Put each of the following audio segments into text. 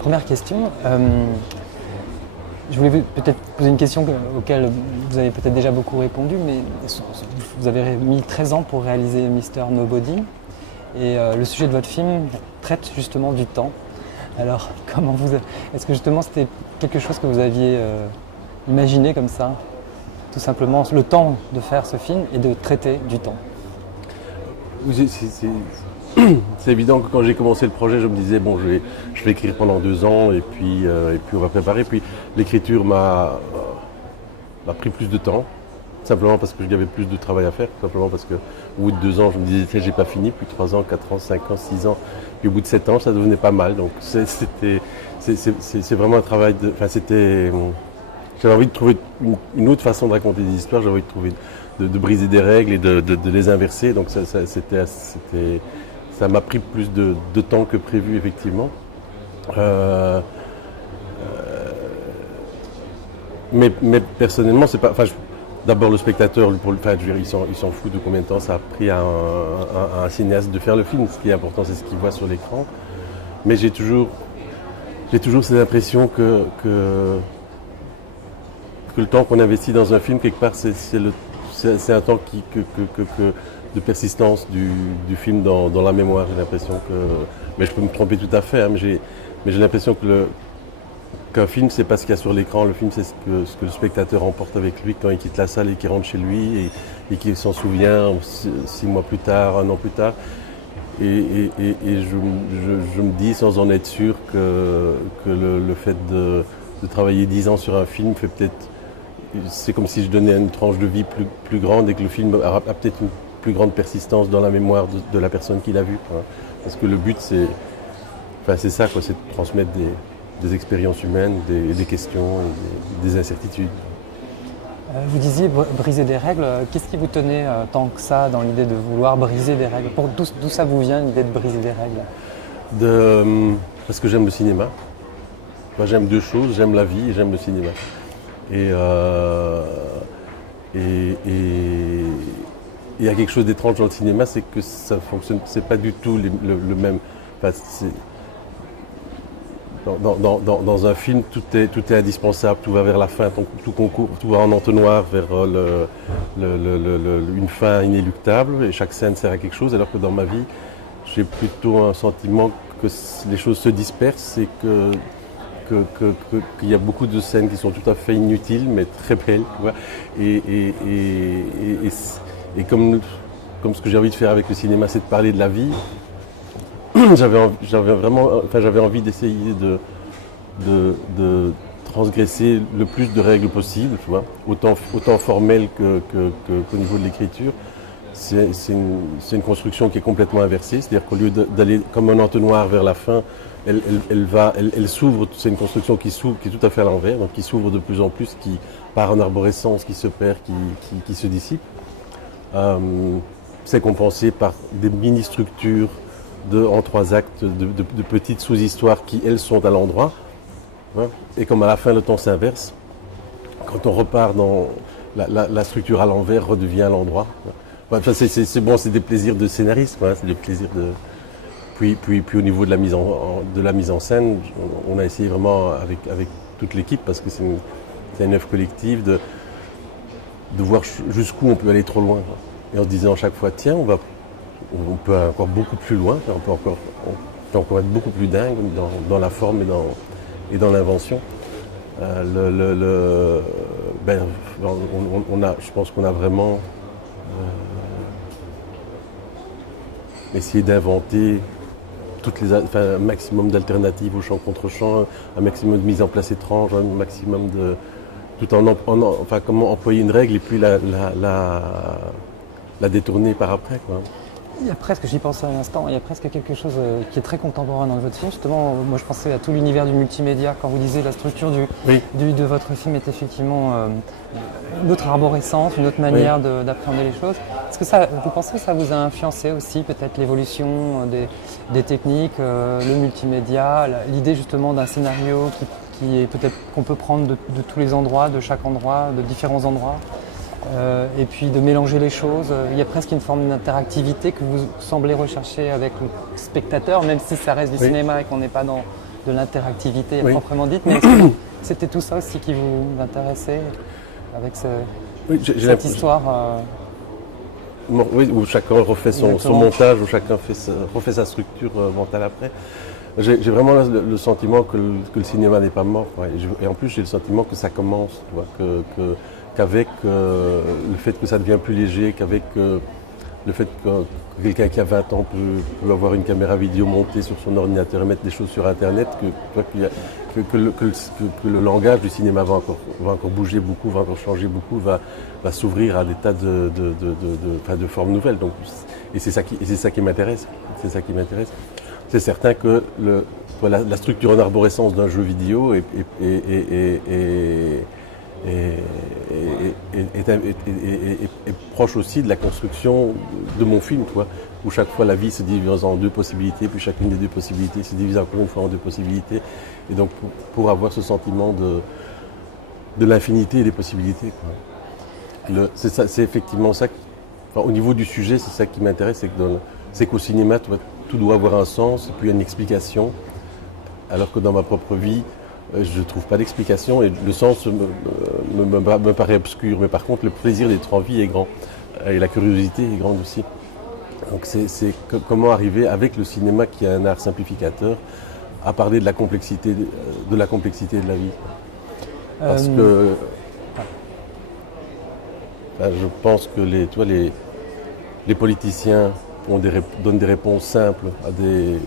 Première question. Je voulais peut-être poser une question auquel vous avez peut-être déjà beaucoup répondu, mais vous avez mis 13 ans pour réaliser Mister Nobody. Et le sujet de votre film traite justement du temps. Alors, est-ce que justement c'était quelque chose que vous aviez imaginé comme ça, tout simplement, le temps de faire ce film et de traiter du temps? C'est évident que quand j'ai commencé le projet, je me disais, bon, je vais écrire pendant 2 ans et puis on va préparer. Puis l'écriture m'a pris plus de temps, simplement parce qu'il y avait plus de travail à faire, simplement parce qu'au bout de 2 ans, je me disais, tiens, j'ai pas fini, puis 3 ans, 4 ans, 5 ans, 6 ans, puis au bout de 7 ans, ça devenait pas mal. Donc c'est vraiment un travail de. Enfin, j'avais envie de trouver une autre façon de raconter des histoires, j'avais envie de trouver de briser des règles et de les inverser. Donc ça m'a pris plus de temps que prévu, effectivement. Mais personnellement, c'est pas. Enfin, d'abord, le spectateur, il s'en fout de combien de temps ça a pris à un cinéaste de faire le film. Ce qui est important, c'est ce qu'il voit sur l'écran. Mais j'ai toujours cette impression que le temps qu'on investit dans un film, quelque part, c'est un temps de persistance du film dans la mémoire. J'ai l'impression que, mais je peux me tromper tout à fait, hein, mais j'ai l'impression qu'un film, c'est pas ce qu'il y a sur l'écran. Le film, c'est ce que le spectateur emporte avec lui quand il quitte la salle et qu'il rentre chez lui et qu'il s'en souvient 6 mois plus tard, 1 an plus tard. Et je me dis, sans en être sûr, que le fait de travailler 10 ans sur un film fait peut-être. C'est comme si je donnais une tranche de vie plus grande et que le film a peut-être une plus grande persistance dans la mémoire de la personne qui l'a vu. Quoi. Parce que le but, c'est ça, quoi, c'est de transmettre des expériences humaines, des questions, des incertitudes. Vous disiez briser des règles. Qu'est-ce qui vous tenait tant que ça dans l'idée de vouloir briser des règles? D'où ça vous vient l'idée de briser des règles? Parce que j'aime le cinéma. Moi, j'aime 2 choses, j'aime la vie et j'aime le cinéma. Et il y a quelque chose d'étrange dans le cinéma, c'est que ça fonctionne, c'est pas du tout le même. Enfin, dans un film, tout est indispensable, tout va vers la fin, tout concourt, tout va en entonnoir vers une fin inéluctable, et chaque scène sert à quelque chose, alors que dans ma vie, j'ai plutôt un sentiment que les choses se dispersent et qu'il y a beaucoup de scènes qui sont tout à fait inutiles, mais très belles. Tu vois. Et comme ce que j'ai envie de faire avec le cinéma, c'est de parler de la vie, j'avais envie d'essayer de transgresser le plus de règles possible, tu vois, autant formelles qu'au niveau de l'écriture. C'est une construction qui est complètement inversée, c'est-à-dire qu'au lieu d'aller comme un entonnoir vers la fin, elle s'ouvre, c'est une construction qui s'ouvre, qui est tout à fait à l'envers, donc qui s'ouvre de plus en plus, qui part en arborescence, qui se perd, qui se dissipe. C'est compensé par des mini-structures en 3 actes, de petites sous-histoires qui, elles, sont à l'endroit. Hein, et comme à la fin, le temps s'inverse, quand on repart dans la structure à l'envers, redevient à l'endroit. Enfin, c'est des plaisirs de scénariste, quoi, hein, c'est des plaisirs de. Puis au niveau de la mise en scène, on a essayé vraiment avec toute l'équipe, parce que c'est une œuvre collective, de voir jusqu'où on peut aller trop loin. Quoi. Et en se disant à chaque fois, tiens, on peut encore beaucoup plus loin, on peut encore être beaucoup plus dingue dans la forme et dans l'invention. Je pense qu'on a vraiment essayé d'inventer un maximum d'alternatives au chant contre chant, un maximum de mise en place étrange, un maximum de. Tout comment employer une règle et puis la détourner par après. Quoi. Il y a presque, j'y pensais à l'instant, il y a presque quelque chose qui est très contemporain dans votre film. Justement, moi je pensais à tout l'univers du multimédia quand vous disiez la structure de votre film est effectivement une autre arborescence, une autre manière d'appréhender les choses. Est-ce que vous pensez que ça vous a influencé aussi peut-être l'évolution des techniques, le multimédia, l'idée justement d'un scénario qui est peut-être qu'on peut prendre de tous les endroits, de chaque endroit, de différents endroits? Et puis de mélanger les choses. Il y a presque une forme d'interactivité que vous semblez rechercher avec le spectateur, même si ça reste du cinéma et qu'on n'est pas dans de l'interactivité Oui. proprement dite, mais est-ce que c'était tout ça aussi qui vous intéressait avec cette histoire Oui, où chacun refait son montage, où chacun refait sa structure mentale après. J'ai vraiment le sentiment que le cinéma n'est pas mort. Ouais. Et en plus, j'ai le sentiment que ça commence, tu vois, qu'avec le fait que ça devient plus léger, qu'avec le fait que quelqu'un qui a 20 ans peut avoir une caméra vidéo montée sur son ordinateur et mettre des choses sur Internet, que le langage du cinéma va encore bouger beaucoup, va encore changer beaucoup, va s'ouvrir à des tas de formes nouvelles. Donc, et c'est ça qui m'intéresse. C'est ça qui m'intéresse. C'est certain que la structure en arborescence d'un jeu vidéo est proche aussi de la construction de mon film, quoi, où chaque fois la vie se divise en deux possibilités, puis chacune des deux possibilités se divise encore une fois en deux possibilités. Et donc pour avoir ce sentiment de l'infinité et des possibilités, quoi. C'est effectivement ça. Au niveau du sujet, c'est ça qui m'intéresse, c'est qu'au cinéma, tout doit avoir un sens et puis une explication, alors que dans ma propre vie, je ne trouve pas d'explication et le sens me paraît obscur. Mais par contre, le plaisir d'être en vie est grand et la curiosité est grande aussi. Donc comment arriver avec le cinéma qui est un art simplificateur à parler de la complexité de la vie. Parce que je pense que les politiciens donnent des réponses simples à des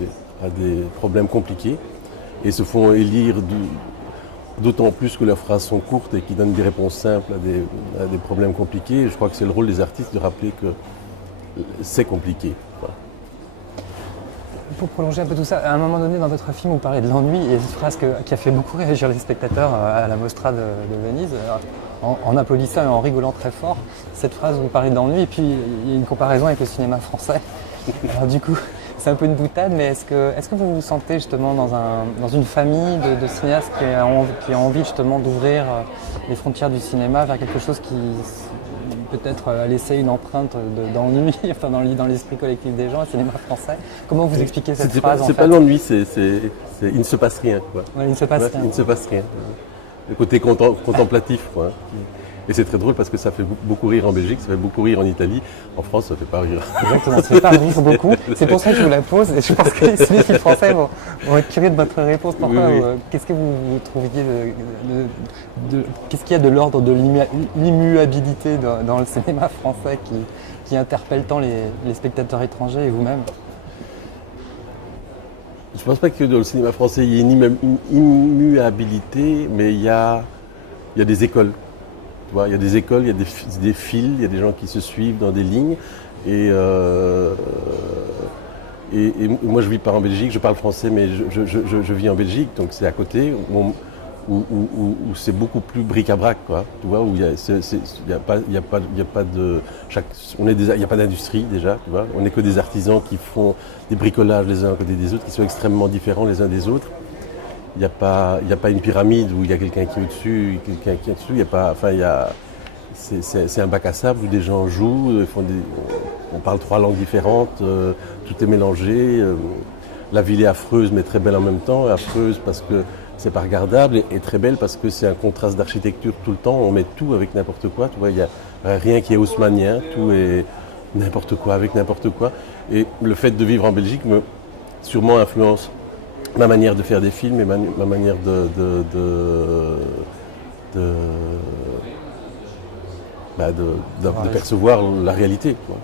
problèmes compliqués et se font élire d'autant plus que leurs phrases sont courtes et qu'ils donnent des réponses simples à des problèmes compliqués. Et je crois que c'est le rôle des artistes de rappeler que c'est compliqué. Voilà. Pour prolonger un peu tout ça, à un moment donné dans votre film, vous parlez de l'ennui et cette phrase qui a fait beaucoup réagir les spectateurs à la Mostra de Venise, en applaudissant et en rigolant très fort. Cette phrase, vous parlez d'ennui et puis il y a une comparaison avec le cinéma français. Alors du coup, c'est un peu une boutade, mais est-ce que vous vous sentez justement dans une famille de cinéastes qui a envie justement d'ouvrir les frontières du cinéma vers quelque chose qui peut-être a laissé une empreinte d'ennui enfin, dans l'esprit collectif des gens, le cinéma français? Comment vous expliquez cette phrase? C'est pas l'ennui, il ne se passe rien, quoi. Ouais, il ne se passe rien. Il ne se passe rien. Le côté contemplatif, quoi. Et c'est très drôle parce que ça fait beaucoup rire en Belgique, ça fait beaucoup rire en Italie. En France, ça ne fait pas rire. Exactement, ça ne fait pas rire beaucoup. C'est pour ça que je vous la pose. Et je pense que les cinéphiles français vont être curieux de votre réponse. Pourquoi Oui. Qu'est-ce que vous trouviez qu'est-ce qu'il y a de l'ordre de l'immuabilité dans le cinéma français qui interpelle tant les spectateurs étrangers et vous-même? Je ne pense pas que dans le cinéma français, il y ait une immuabilité, mais il y a des écoles. Tu vois, il y a des écoles, il y a des fils, il y a des gens qui se suivent dans des lignes. Et moi, je vis pas en Belgique, je parle français, mais je vis en Belgique, donc c'est à côté, où c'est beaucoup plus bric-à-brac, quoi. Tu vois, où il n'y a pas d'industrie déjà, tu vois. On n'est que des artisans qui font des bricolages les uns à côté des autres, qui sont extrêmement différents les uns des autres. Il n'y a pas une pyramide où il y a quelqu'un qui est au-dessus, quelqu'un qui est au-dessus. C'est un bac à sable où des gens jouent, on parle 3 langues différentes, tout est mélangé. La ville est affreuse mais très belle en même temps. Affreuse parce que c'est pas regardable et très belle parce que c'est un contraste d'architecture tout le temps. On met tout avec n'importe quoi. Tu vois, il n'y a rien qui est haussmannien, tout est n'importe quoi avec n'importe quoi. Et le fait de vivre en Belgique me sûrement influence ma manière de faire des films et ma manière de percevoir la réalité, quoi.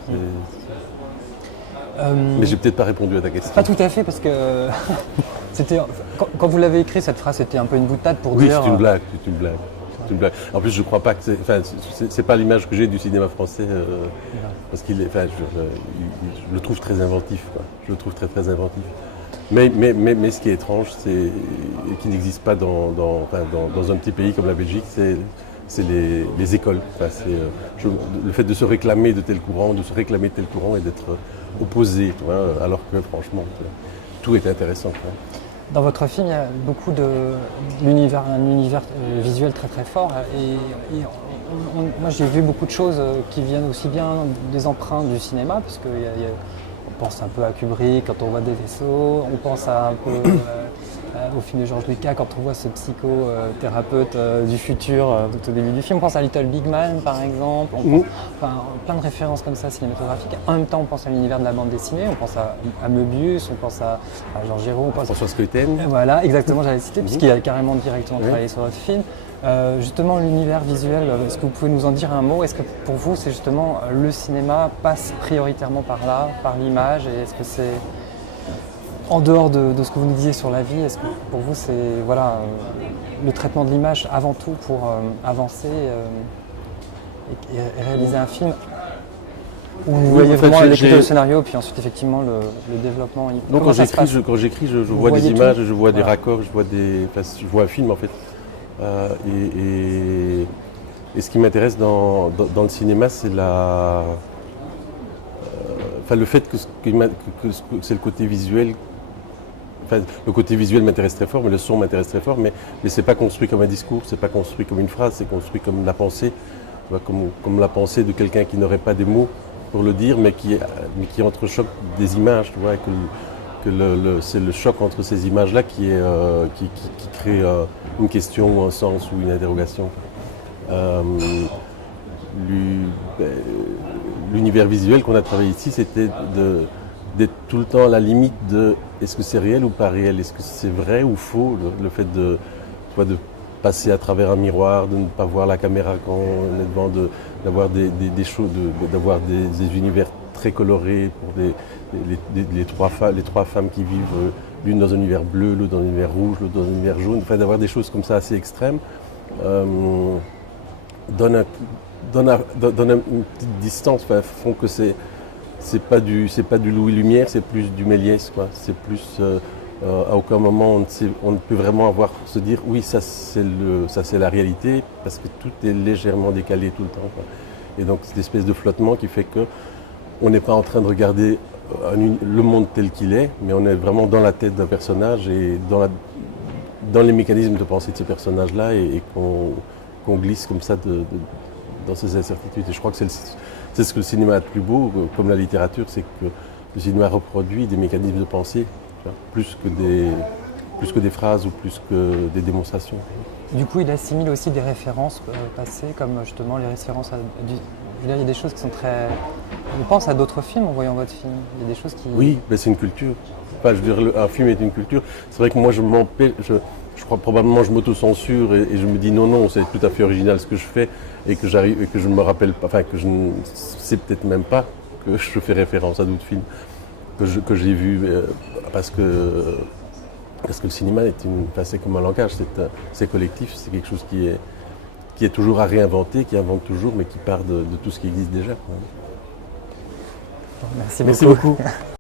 Mais j'ai peut-être pas répondu à ta question. Pas tout à fait, parce que quand vous l'avez écrit, cette phrase, c'était un peu une boutade pour dire... Oui, c'est une blague. En plus, je crois pas que c'est pas l'image que j'ai du cinéma français, parce qu'il est, je le trouve très inventif, quoi. Je le trouve très très inventif. Mais ce qui est étrange, et qui n'existe pas dans un petit pays comme la Belgique, c'est les écoles. Le fait de se réclamer de tel courant, et d'être opposé, tu vois, alors que franchement, tout est intéressant, quoi. Dans votre film, il y a beaucoup un univers visuel très très fort. Moi, j'ai vu beaucoup de choses qui viennent aussi bien des empreintes du cinéma, parce qu'on pense un peu à Kubrick quand on voit des vaisseaux, on pense à un peu au film de George Lucas, quand on voit ce psychothérapeute du futur tout au début du film. On pense à Little Big Man par exemple, on pense, plein de références comme ça cinématographiques. En même temps, on pense à l'univers de la bande dessinée, on pense à Möbius, on pense à Georges Géraud, on pense François Scoïten. Voilà, exactement, j'allais citer, puisqu'il a carrément directement travaillé sur votre film. Justement, l'univers visuel, est-ce que vous pouvez nous en dire un mot? Est-ce que pour vous, c'est justement le cinéma passe prioritairement par là, par l'image, et est-ce que c'est en dehors de ce que vous nous disiez sur la vie, est-ce que pour vous c'est le traitement de l'image avant tout pour avancer et réaliser un film où vous voyez vraiment l'écriture du scénario, puis ensuite effectivement le développement? Donc quand j'écris, je vois des images, je vois des raccords, je vois un film en fait. Et ce qui m'intéresse dans le cinéma, c'est le fait que c'est le côté visuel. Enfin, le côté visuel m'intéresse très fort, mais le son m'intéresse très fort, mais c'est pas construit comme un discours, c'est pas construit comme une phrase, c'est construit comme la pensée, comme la pensée de quelqu'un qui n'aurait pas des mots pour le dire, mais qui entrechoque des images, tu vois, c'est le choc entre ces images-là qui crée une question ou un sens ou une interrogation. L'univers visuel qu'on a travaillé ici, c'était d'être tout le temps à la limite de est-ce que c'est réel ou pas réel, est-ce que c'est vrai ou faux, le fait de passer à travers un miroir, de ne pas voir la caméra quand on est devant, d'avoir des choses, d'avoir des univers très colorés pour les trois femmes qui vivent l'une dans un univers bleu, l'autre dans un univers rouge, l'autre dans un univers jaune, enfin d'avoir des choses comme ça assez extrêmes donne une petite distance, font que c'est pas du Louis Lumière, c'est plus du Méliès, quoi. C'est plus à aucun moment on ne peut vraiment se dire oui, ça c'est la réalité, parce que tout est légèrement décalé tout le temps, quoi. Et donc cette espèce de flottement qui fait que on n'est pas en train de regarder le monde tel qu'il est, mais on est vraiment dans la tête d'un personnage et dans les mécanismes de pensée de ce personnage-là, et qu'on glisse comme ça dans ces incertitudes. Et je crois que c'est ce que le cinéma a de plus beau, comme la littérature, c'est que le cinéma reproduit des mécanismes de pensée, plus que des phrases ou plus que des démonstrations. Du coup, il assimile aussi des références passées, comme justement les références je veux dire, il y a des choses qui sont très... On pense à d'autres films en voyant votre film. Il y a des choses qui... Oui, mais c'est une culture. Enfin, je veux dire, un film est une culture. C'est vrai que moi, je crois probablement je m'auto-censure et je me dis non, c'est tout à fait original ce que je fais et que je ne me rappelle pas, enfin que je ne sais peut-être même pas que je fais référence à d'autres films que j'ai vus parce que le cinéma c'est comme un langage, c'est collectif, c'est quelque chose qui est toujours à réinventer, qui invente toujours, mais qui part de tout ce qui existe déjà. Merci beaucoup.